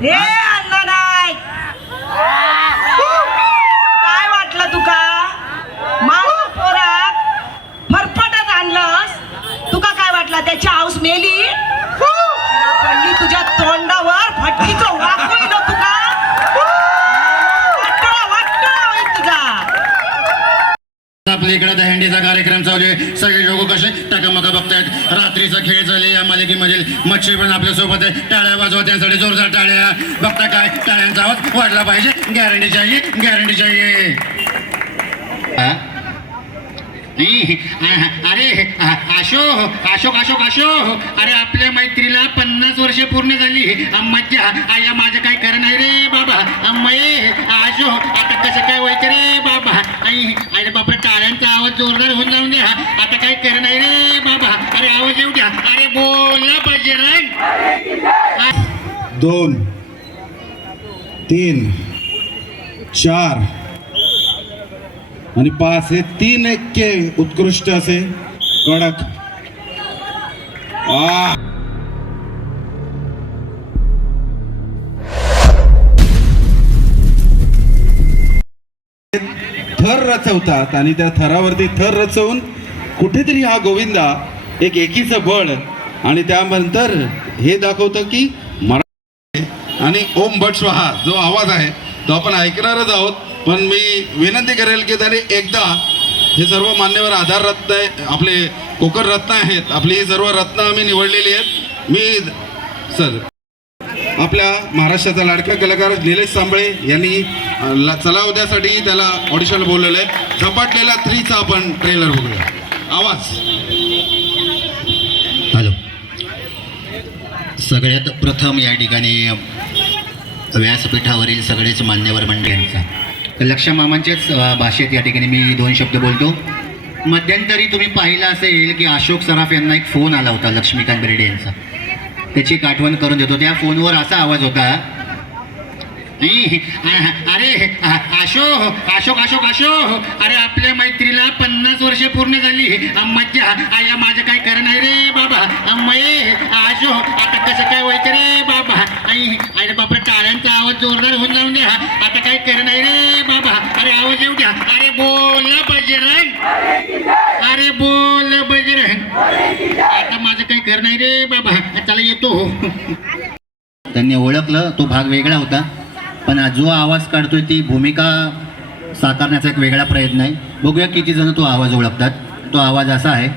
हे अण्णा आपल्या इकडे दहंडीचा कार्यक्रम चालू आहे. सगळे लोक कसे टकामका बघतायत. रात्रीचा खेळ झाले या मालिकेमधील. मच्छी पण आपल्यासोबत आहे. टाळ्या वाजवा त्यांसाठी. जोरदार टाळ्या. बघता काय? टाळ्यांचा आवाज वाढला पाहिजे. गॅरंटी चाहिए गॅरंटी चाहिए हा? अरे अशोक अशोक अशोक अशोक. अरे आपल्या मैत्रीला पन्नास वर्ष पूर्ण झाली. आ, मज्जा आया माझं काय खरं नाही रे बाबा. अम्मये अशोक आता कसं काय व्हायचं रे बाबा? आई अरे बापरे टाळ्यांचा आवाज जोरदार होऊन जाऊन द्या. आता काय खरं नाही रे बाबा. अरे आवाज येऊ द्या. अरे बोला बजरंग. दोन तीन चार आणि पाच हे तीन एक्के उत्कृष्ट असे कडक. आ. थर रचवतात आणि त्या थरावरती थर रचवून कुठेतरी हा गोविंदा एक एकीचं बळ आणि त्यानंतर हे दाखवतं की मरा आणि ओम भट स्वाहा जो आवाज आहे तो आपण ऐकणारच आहोत पण मी विनंती करेल की त्याने एकदा हे सर्व मान्यवर आधार रत्न आहे आपले कोकण रत्न आहेत आपली ही सर्व रत्न आम्ही निवडलेली आहेत. मी सर आपल्या महाराष्ट्राचा लाडका कलाकार निलेश सांबळे यांनी ला- चला उद्यासाठी त्याला ऑडिशन बोलवलं आहे झपाटलेला थ्रीचा आपण ट्रेलर बघूया. आवाज. हॅलो. सगळ्यात प्रथम या ठिकाणी व्यासपीठावरील सगळेच मान्यवर मंडळींचा लक्ष मामांच्याच भाषेत या ठिकाणी मी दोन शब्द बोलतो. मध्यंतरी तुम्ही पाहिलं असेल की अशोक सराफ यांना एक फोन आला होता लक्ष्मीकांत बेर्डे यांचा. त्याची एक आठवण करून देतो. त्या फोनवर असा आवाज होता अरे अशोक अशोक अशोक अशोक अरे आपल्या मैत्रीला पन्नास वर्ष पूर्ण झाली. आ, आया माझं काय करणार रे बाबा? अम्मा अशोक आता कसं काय व्हायचं रे बाबा? आई अरे बापरे टाळ्यांचा आवाज जोरदार होऊन जाऊन द्या. आता काय कर नाही रे बाबा. अरे आवाज येऊ द्या. अरे बोल बजरंग. अरे बोल बजरंग. आता माझं काही कर नाही रे बाबा. त्याला येतो. त्यांनी ओळखलं तो भाग वेगळा होता. पण जो आवाज काढतोय ती भूमिका साकारण्याचा एक वेगळा प्रयत्न आहे. बघूया किती जण तो आवाज ओळखतात. तो आवाज असा आहे.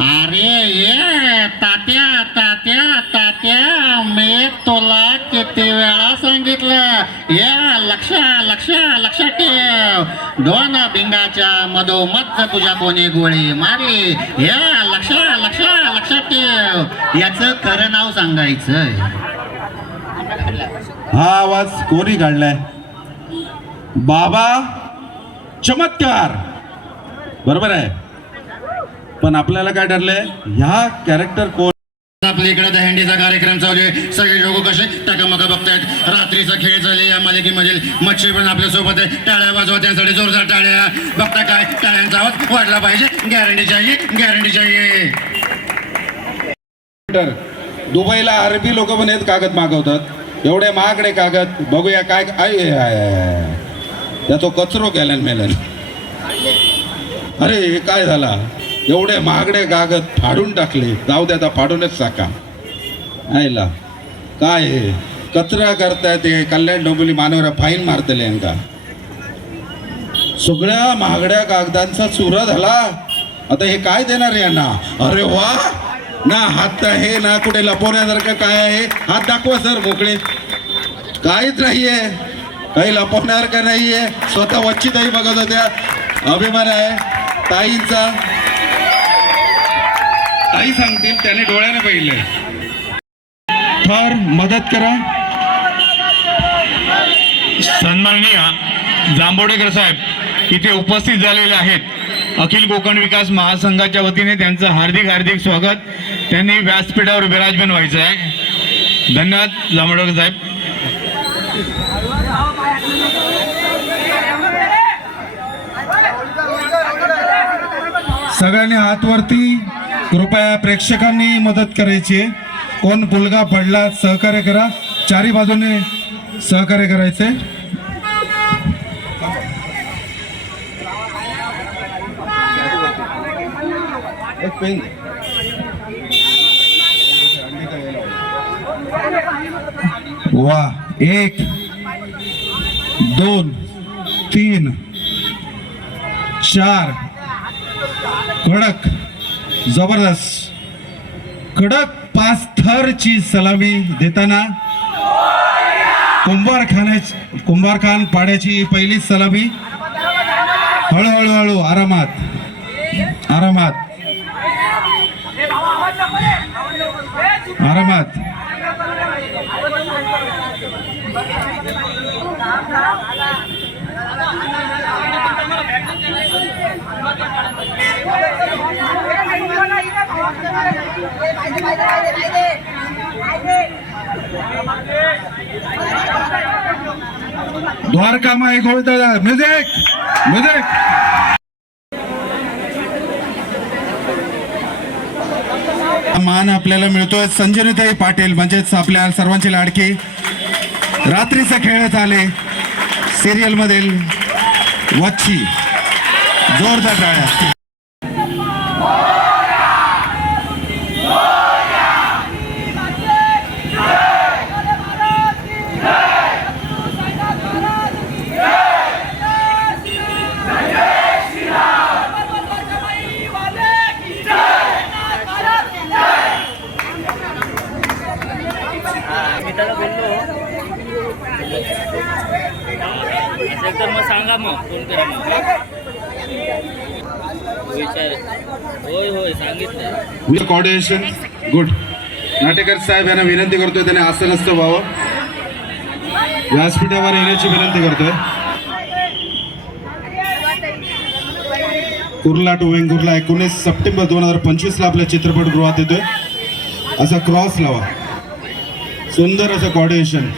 अरे ये तात्या तात्या तात्या मी तुला किती वेळा सांगितलं. या लक्ष लक्ष लक्षात ठेव. दोन भिंगाच्या मधोमध तुझ्या कोणी गोळी मारली. या लक्ष लक्ष लक्षात ठेव. याचं खरं नाव सांगायचंय. हा आवाज कोणी काढलाय? बाबा चमत्कार. बरोबर आहे. पण आपल्याला काय ठरलंय? ह्या कॅरेक्टर कोण आपल्या इकडे दहंडीचा कार्यक्रम चालू आहे. सगळे लोक कसे टकामका बघतायत. रात्रीचा खेळ झाले या मालिकेमधील. मच्छी पण आपल्यासोबत आहे. टाळ्या वाजवा त्यांसाठी जोरदार टाळ्या. बघता काय? टाळ्यांचा आवाज वाढला पाहिजे. गॅरंटी चाहिए गॅरंटी चाहिए. दुबईला अरबी लोक पण आहेत कागद मागवतात. एवढे महागडे कागद. बघूया काय. त्याचो कचरो केल्यान मेल्यान अरे काय झाला? एवढे महागडे कागद फाडून टाकले. जाऊ दे आता फाडूनच टाका. आयला काय हे? कचरा करताय ते कल्याण डोंबिवली मानवरा फाईन मारतले यांका. सगळ्या महागड्या कागदांचा चुरा झाला. आता हे काय देणार यांना? अरे वा! ना हात हे ना कुठे लपवण्यासारखं काय आहे? हात दाखवा सर मोकळे. काहीच नाहीये. काही लपवण्यासारखं नाहीये. स्वतः वच्चितही बघत होत्या. अभिमान आहे. ताईंचा. ताई सांगतील त्याने डोळ्याने पाहिलंय फार मदत करा. सन्माननीय जांभोडेकर साहेब इथे उपस्थित झालेले आहेत. अखिल कोकण विकास महासंघाच्या वतीने त्यांचं हार्दिक हार्दिक स्वागत. त्यांनी व्यासपीठावर विराजमान व्हायचं आहे. धन्यवाद जांभोडेकर साहेब. सगळ्यांनी हात वरती. कृपया प्रेक्षकांनी मदत करायची. आहे कोण पुलगा पडला सहकार्य करा. चारी बाजूने सहकार्य करायचे. वा एक दोन तीन चार. कडक. जबरदस्त. कडक पाच थरची सलामी देताना कुंभार खाण्याची कुंभार खान पाण्याची पहिलीच सलामी. हळूहळू हळू आरामात. आरामात. आरामात. द्वारकामा एक होता म्युझिक म्युझिक. मान आपल्याला मिळतोय. संजनीताई पाटील म्हणजेच आपल्या सर्वांची लाडकी. रात्रीचा खेळत आले सिरियल मधील वच्छी जोरदार टाळ्या मी त्याला बोललो एकदम मग सांगा मग फोन करा मग विचार होय होय सांगितलं मी कॉर्डिनेशन गुड नाटेकर साहेब यांना विनंती करतोय त्याने असं नसतं व्हावं. व्यासपीठावर येण्याची विनंती करतोय. कुर्ला टू वेंगुर्ला एकोणीस सप्टेंबर दोन हजार पंचवीसला आपल्या चित्रपटगृहात येतोय. असा क्रॉस लावा. सुंदर असं कॉर्डिनेशन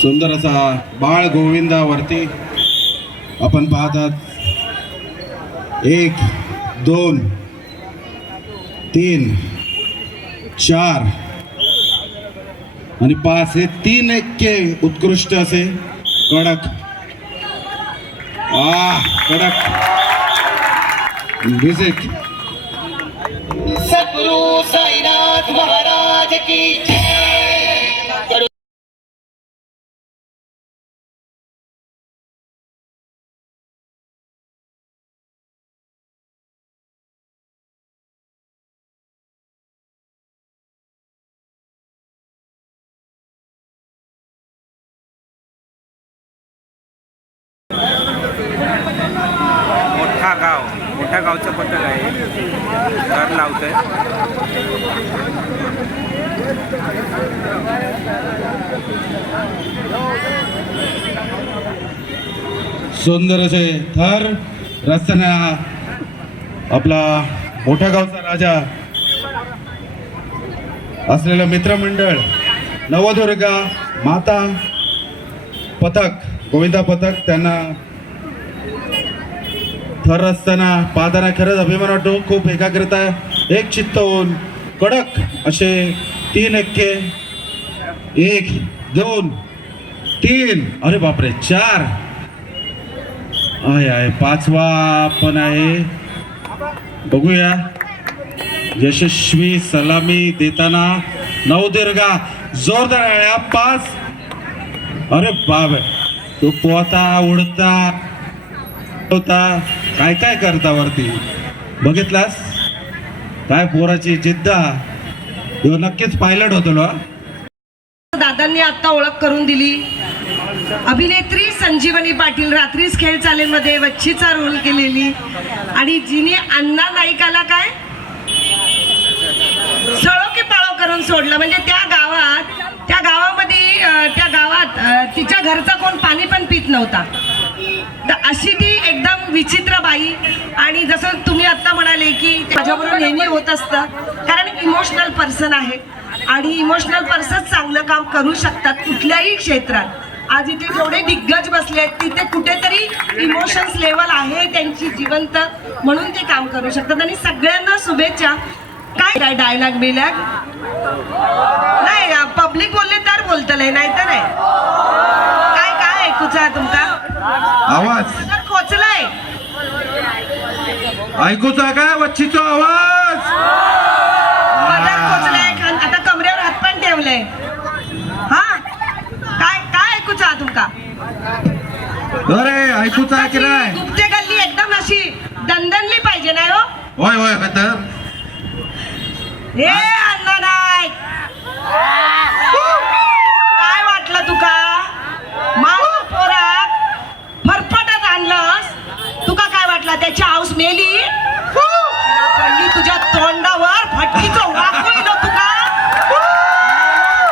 सुंदर असा बाळ गोविंदावरती. आपण पाहतात. एक दोन तीन चार. आणि पाच हे तीन एक्के उत्कृष्ट असे. कडक. आ कडक. म्युझिक सद्गुरु साईनाथ महाराज की मोठा गाव मोठ्या गावचं पथक आहे. घर लावतंय. सुंदर असे थर रस्त्याने आपला मोठ्या गावचा राजा असलेलं मित्रमंडळ नवदुर्गा माता पथक गोविंदा पथक त्यांना थर असताना पाहताना खरंच अभिमान वाटतो. खूप एकाग्रता एक चित्त होऊन कडक असे तीन एक्के. एक दोन तीन. अरे बापरे चार. आहे आहे पाचवा पण आहे. बघूया. यशस्वी सलामी देताना नवदुर्गा जोरदार आहे पाच. अरे बाप तो पोहता उडता. होता काय काय करता वरती? बघितलास? काय पोराची जिद्दा? ह्यो नक्कीच पायलट होतो ना दादांनी आता ओळख करून दिली. अभिनेत्री संजीवनी पाटील रात्रीच खेळ चालेमध्ये वच्छीचा रोल केलेली. आणि जिने अण्णा नाईकाला काय? सळो की पाळो करून सोडलं. म्हणजे त्या गावात त्या गावामध्ये त्या गावात तिच्या घरचा कोण पाणी पण पीत नव्हता. तर अशी ती विचित्र बाई आणि जसं तुम्ही आता म्हणाले की माझ्याबरोबर नेहमी होत असतं कारण इमोशनल पर्सन आहे. आणि इमोशनल पर्सन चांगलं काम करू शकतात कुठल्याही क्षेत्रात. आज इथे जेवढे दिग्गज बसले आहेत तिथे कुठेतरी इमोशन्स लेवल आहे त्यांची जिवंत म्हणून ते काम करू शकतात. आणि सगळ्यांना शुभेच्छा. काय काय डायलॉग बिलॅग? नाही पब्लिक बोलले तर बोलतलंय नाही तर नाही. काय काय ऐकूचा तुमका आवाज. तर खोचलाय ऐकूचा काय? वच्छीचा आवाज? पदर खोचलाय खान. आता कमरेवर हात पण ठेवलंय. हा? काय काय ऐकूचा तुमका अरे ऐकूचा की नाही? गुप्ते गल्ली एकदम अशी दणदणली पाहिजे नाही हो? होय होय होय तर. हे अण्णा नाईक काय वाटलं तुका माझ्या पोरात फरफटत आणलंस तुका काय वाटलं त्याची हाऊस मेली पडली तुझ्या तोंडावर फटकीचं वाक होईल हो तुका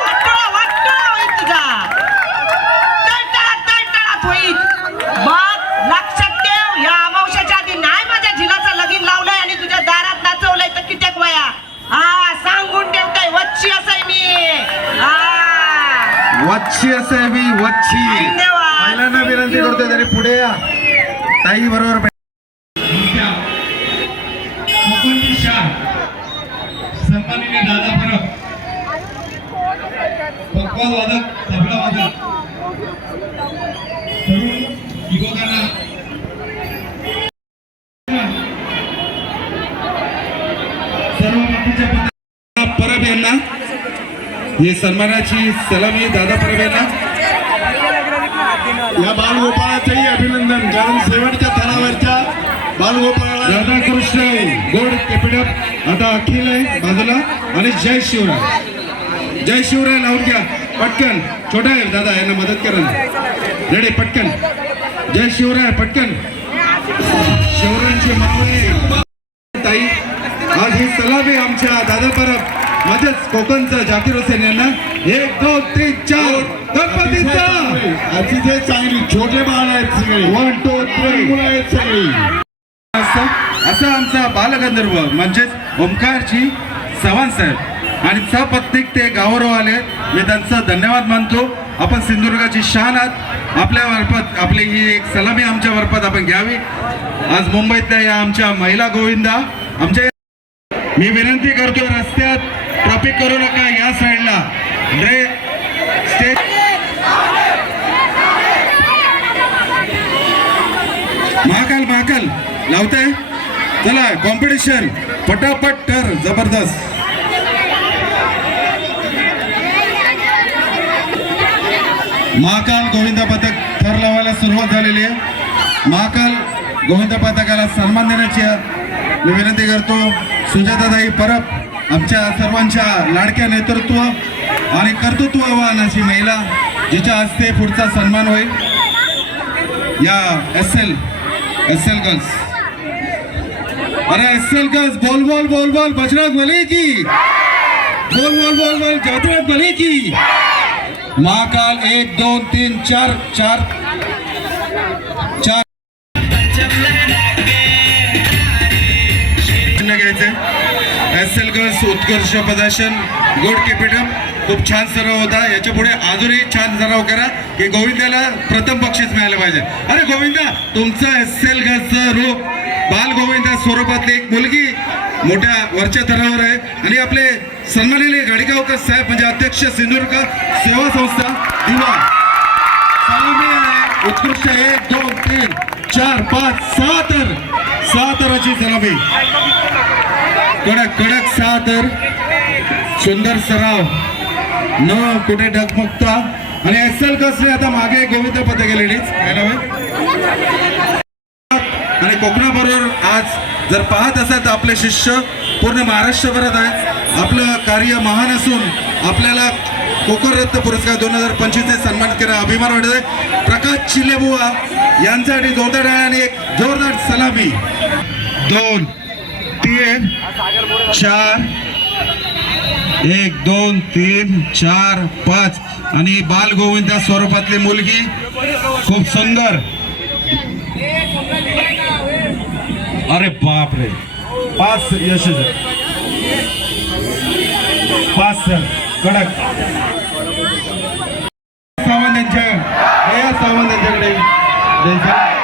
वाटोळा, वाटोळा होईल तुझा तळतळात, तळतळात होईल. बघ, लक्षात ठेव या अमावस्याच्या आधी नाही माझ्या झिलाचं लगीन लावलंय आणि तुझ्या दारात नाचवलंय तर कित्येक वया हा सांगून ठेवतोय वच्ची असय मी हा वच्छी असे मी वच्छी धन्यवाद. पहिल्यांदा विनंती करतोय तरी पुढे या ताई बरोबर सन्माननीय दादा परब पक्का वादक तबला वादक तरुण युवकांना सर्व पदाधिकारी परब यांना ही सन्मानाची सलामी दादा परब या बालगोपाळाचंही अभिनंदन कारण शेवटच्या थरावरच्या बालगोपाळाला राधाकृष्ण गोड कॅपिटल आता अखिल आहे बाजूला. आणि जय शिवराय. जय शिवराय लावून घ्या. पटकन. छोटा आहे दादा यांना मदत करा ना. रेडी पटकन. जय शिवराय पटकन. शिवरायांचे मावळे. ताई आज ही सलामी आमच्या दादा परब. म्हणजेच कोकणचं जाकीर हुसेन यांना एक दोन तीन चार गणपतीचा! अतिशय चांगली छोटे बाळ आहेत सगळे. वन टू थ्री मुलं आहेत सगळी. असं आमचा बालगंधर्व म्हणजेच ओमकारजी चव्हाण साहेब. आणि सपत्नीक ते गावरो आले मी त्यांचा धन्यवाद मानतो. आपण सिंधुदुर्गाची शान आहात. आपल्या मार्फत आपली ही एक सलामी आमच्या मार्फत आपण घ्यावी. आज मुंबईतल्या या आमच्या महिला गोविंदा आमच्या मी विनंती करतो रस्त्यात ट्रॅफिक करू नका या साईडला ड्रे स्टेट महाकाल महाकाल लावताय? चला कॉम्पिटिशन पटापट ठर जबरदस्त. महाकाल गोविंद पथक थर लावायला सुरुवात झालेली आहे. महाकाल गोविंद पथकाला सन्मान देण्याची मी विनंती करतो. सुजाताताई परब आमच्या सर्वांच्या लाडक्या नेतृत्व आणि कर्तृत्ववान अशी महिला जिच्या हस्ते पुढचा सन्मान होईल. या S L S L girls अरे एस एल गर्ल्स बोल बोल बोल बोल बजरंग बली की. बोल बोल बोल बोल जबरंग बली की. महाकाल एक दोन तीन चार चार. उत्कर्ष प्रदर्शन गोड कॅपिटल खूप छान सराव होता. याच्यापुढे अजूनही छान सराव करा की गोविंदाला प्रथम बक्षीस मिळालं पाहिजे. अरे गोविंदा तुमचं एस एल रूप बाल गोविंदा स्वरूपातली एक मुलगी मोठ्या वरच्या थरावर आहे. आणि आपले सन्मानिले गाडीगावकर साहेब म्हणजे अध्यक्ष सिंधुदुर्ग सेवा संस्था दिवा उत्कृष्ट एक दोन तीन चार पाच सहा तर सहा तराची सलामी. कडक कडक सहा तर सुंदर सराव. न कुठे ढगमगता आणि एस एल कसले आता मागे गोविंद पदक गेले काय आणि कोकणाबरोबर आज जर पाहत असाल तर आपले शिष्य पूर्ण महाराष्ट्रभरात आहेत. आपलं कार्य महान असून आपल्याला कोकण रत्न पुरस्कार दोन हजार पंचवीसने सन्मान केला. अभिमान वाटत प्रकाश चिल्लेबुवा यांच्यासाठी जोरदार आणि एक जोरदार सलामी. दोन. तीन चार. एक दोन तीन चार पाच. आणि बाल गोविंदा स्वरूपातली मुलगी खूप सुंदर. अरे बाप रे पाच यश पाच सर. कडक. सावंत यांच्या सावंत यांच्याकडे.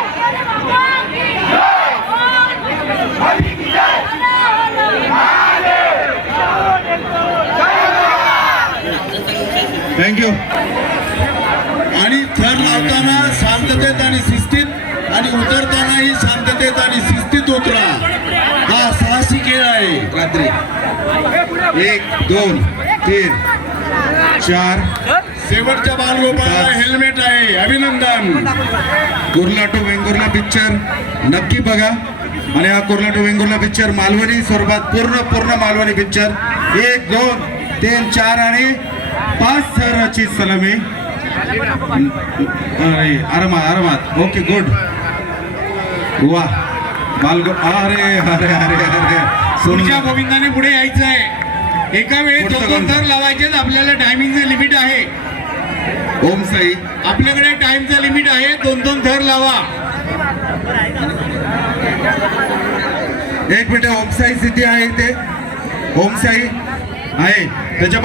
थँक्यू आणि थर लावताना शांततेत आणि शिस्तीत आणि उतरतानाही शांततेत आणि शिस्तीत उतरा. हा साहसी खेळ आहे. रात्री. एक दोन तीन चार. शेवटच्या बालगोपाळाला हेल्मेट आहे. अभिनंदन. कुर्ला टू वेंगुर्ला पिक्चर नक्की बघा. आणि हा कुर्ला टू वेंगुर्ला पिक्चर मालवणी स्वरूपात पूर्ण पूर्ण मालवणी पिक्चर एक दोन तीन चार आणि पाच थराची सलामी. अरे आरामात आरामात. ओके गुड वा. बालगो अरे अरे अरे अरे. पुढच्या गोविंदाने पुढे यायचं आहे. एका वेळेस दोन दोन. थर लावायचे आपल्याला टायमिंगचं लिमिट आहे. ओम साई. आपल्याकडे टाइमचं लिमिट आहे. दोन दोन थर लावा. एक मिनिट ओम साई सिटी आहे इथे. ओम साई. आहे. त्याच्या